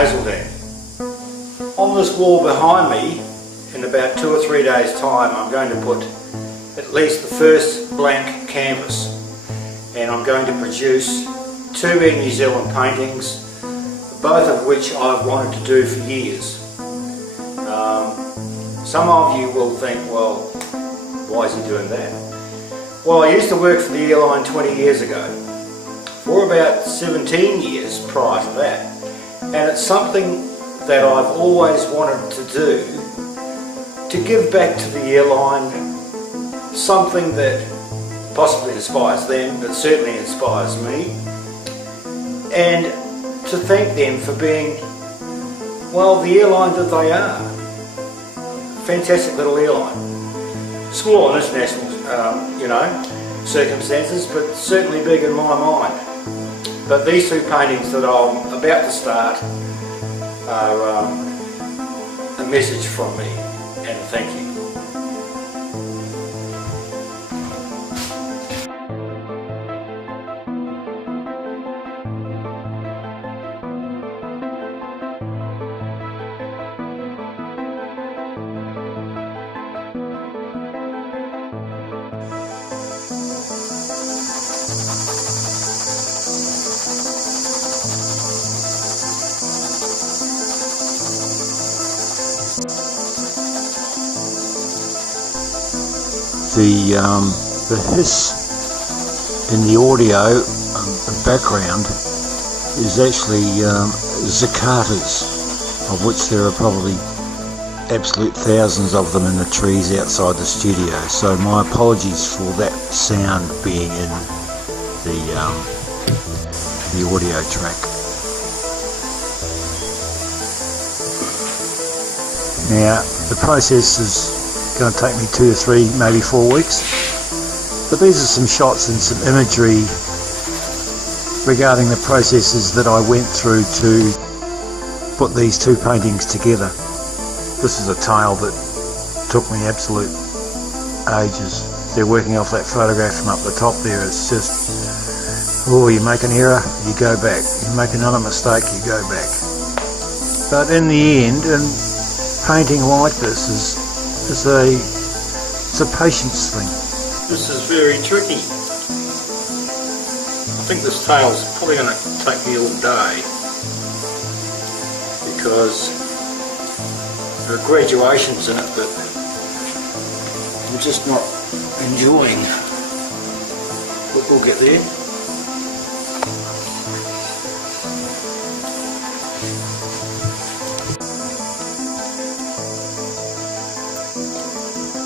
Hazeldean. On this wall behind me, in about 2 or 3 days time, I'm going to put at least the first blank canvas, and I'm going to produce 2 Air New Zealand paintings, both of which I've wanted to do for years. Some of you will think, well, why is he doing that? Well, I used to work for the airline 20 years ago, for about 17 years prior to that, and it's something that I've always wanted to do, to give back to the airline something that possibly inspires them, but certainly inspires me, and to thank them for being, well, the airline that they are. Fantastic little airline. Small on international, circumstances, but certainly big in my mind. But these 2 paintings that I'm about to start are a message from me, and a thank you. The hiss in the audio background is actually cicadas, of which there are probably absolute thousands of them in the trees outside the studio. So my apologies for that sound being in the audio track. Now the process is going to take me 2 to 3, maybe 4 weeks. But these are some shots and some imagery regarding the processes that I went through to put these 2 paintings together. This is a tale that took me absolute ages. They're working off that photograph from up the top there. It's just, oh, you make an error, you go back. You make another mistake, you go back. But in the end, and painting like this is it's a patience thing. This is very tricky. I think this tale's probably going to take me all day, because there are graduations in it that I'm just not enjoying. But we'll get there.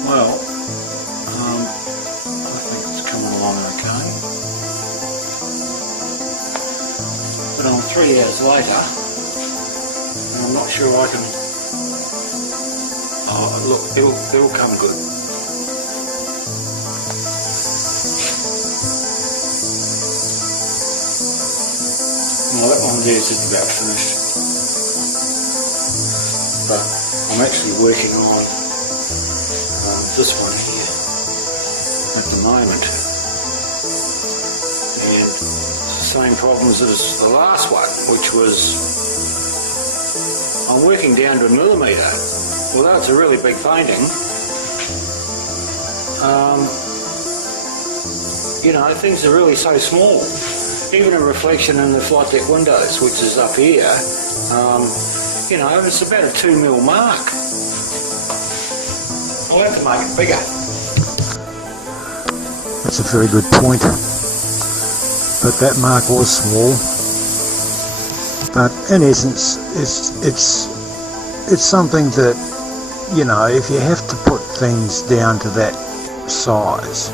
Well, I think it's coming along okay. But I'm 3 hours later, and I'm not sure I can. Oh, look, it'll come good. Well, that one there is just about finished. But I'm actually working on this one here at the moment, and it's the same problems as the last one, which was I'm working down to 1 millimetre. Although it's a really big painting, things are really so small. Even a reflection in the flight deck windows, which is up here, it's about a 2mm mark. I'll have to make it bigger. That's a very good point. But that mark was small. But in essence, it's something that, if you have to put things down to that size,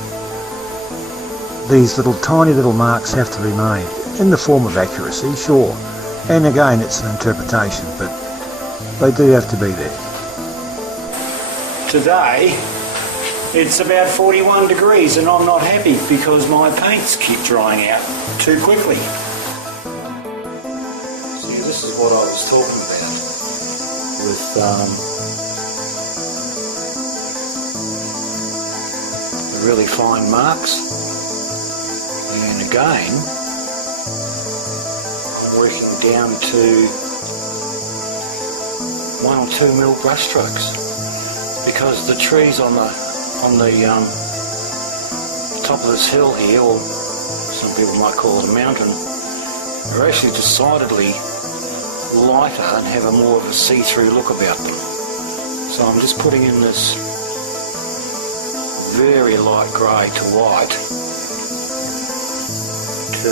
these tiny little marks have to be made in the form of accuracy, sure. And again, it's an interpretation, but they do have to be there. Today it's about 41 degrees and I'm not happy because my paints keep drying out too quickly. See, this is what I was talking about with the really fine marks, and again I'm working down to 1 or 2 mil brush strokes, because the trees on the top of this hill here, or some people might call it a mountain, are actually decidedly lighter and have a more of a see-through look about them. So I'm just putting in this very light grey to white to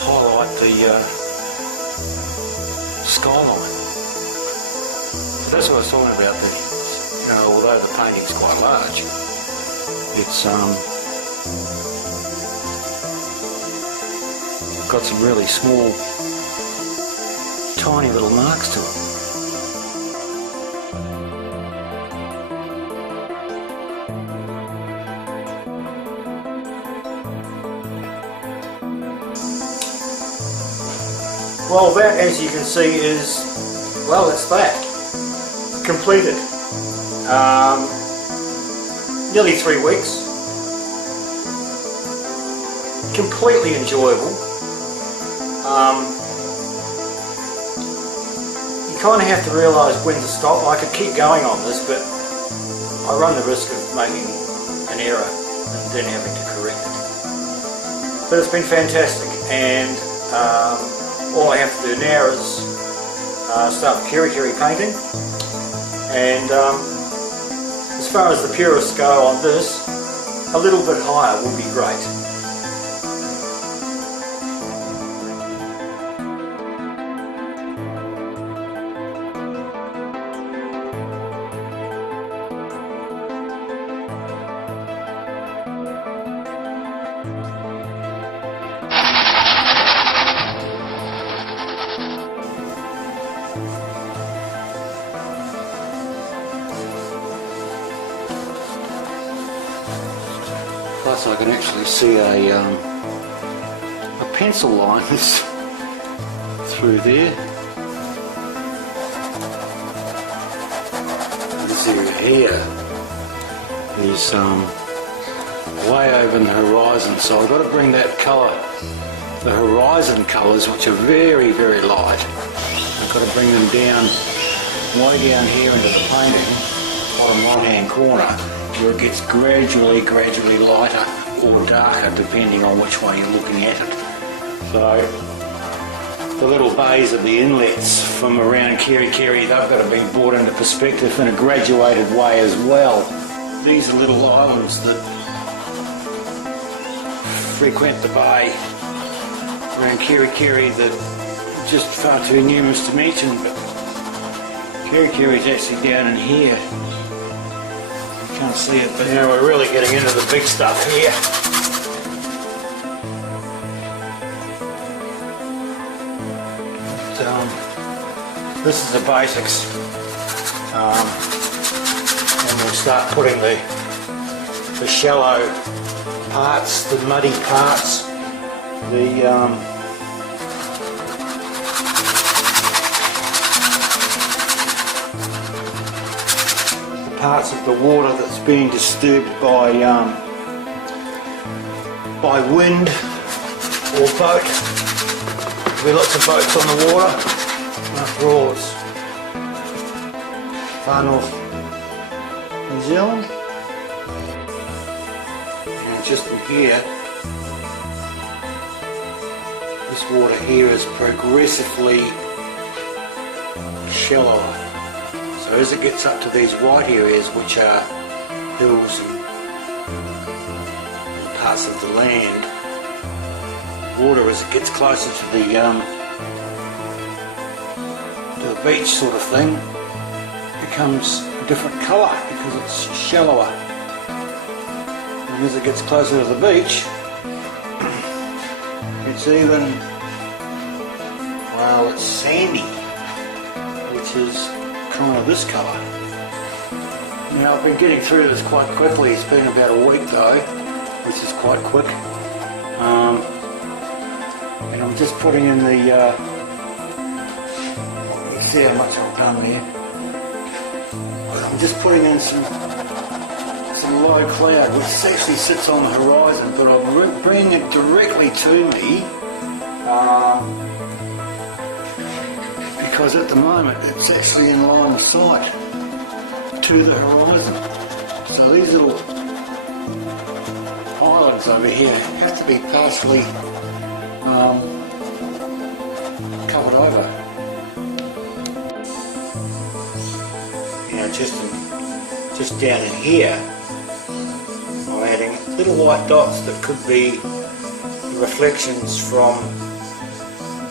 highlight the skyline. So that's what I was talking about. Although the painting's quite large, it's got some really small, tiny little marks to it. Well, that, as you can see, is, well, it's that. Completed. Nearly 3 weeks. Completely enjoyable. You kind of have to realise when to stop. I could keep going on this, but I run the risk of making an error and then having to correct it. But it's been fantastic, and all I have to do now is start the Keri Keri painting, and as far as the purists go on this, a little bit higher would be great. Plus I can actually see a pencil lines through there. This area here is way over in the horizon, so I've got to bring that colour, the horizon colours, which are very, very light, I've got to bring them down, way down here into the painting, bottom right hand corner, where it gets gradually lighter or darker depending on which way you're looking at it. So the little bays of the inlets from around Keri Keri, they've got to be brought into perspective in a graduated way as well. These are little islands that frequent the bay around Keri Keri that are just far too numerous to mention, but Keri Keri is actually down in here. Can't see it, but now we're really getting into the big stuff here. But, this is the basics, and we'll start putting the shallow parts, the muddy parts, the parts of the water that's being disturbed by wind or boat. There'll be lots of boats on the water. After all, it's far north New Zealand. And just in here, this water here is progressively shallower. So as it gets up to these white areas, which are hills and parts of the land, water, as it gets closer to the beach sort of thing, becomes a different colour because it's shallower. And as it gets closer to the beach, it's even, well, it's sandy, which is kind of this colour. Now I've been getting through this quite quickly. It's been about a week though, which is quite quick. And I'm just putting in the, you see how much I've done there. I'm just putting in some low cloud, which actually sits on the horizon, but I'm bringing it directly to me. because at the moment it's actually in line of sight to the horizon. So these little islands over here have to be partially covered over. You know, just down in here, I'm adding little white dots that could be reflections from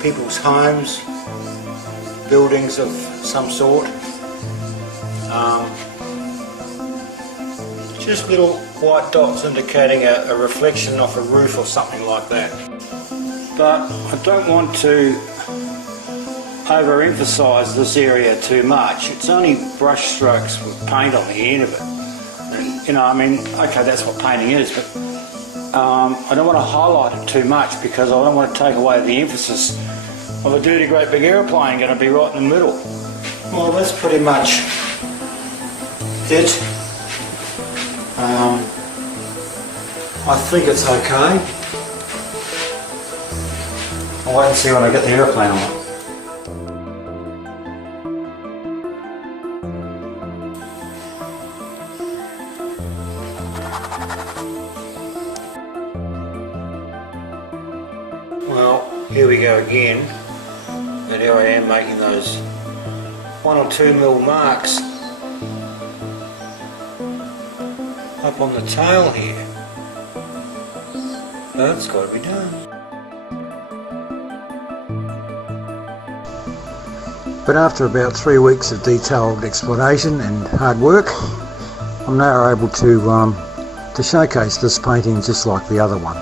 people's homes, buildings of some sort. Just little white dots indicating a reflection off a roof or something like that. But I don't want to overemphasize this area too much. It's only brush strokes with paint on the end of it. And, you know, I mean, okay, that's what painting is, but I don't want to highlight it too much because I don't want to take away the emphasis of a dirty great big aeroplane going to be right in the middle. Well, that's pretty much it. I think it's okay. I'll wait and see when I get the aeroplane on. Well, here we go again, and here I am making those 1 or 2 mil marks up on the tail here. That's got to be done. But after about 3 weeks of detailed explanation and hard work, I'm now able to showcase this painting just like the other one.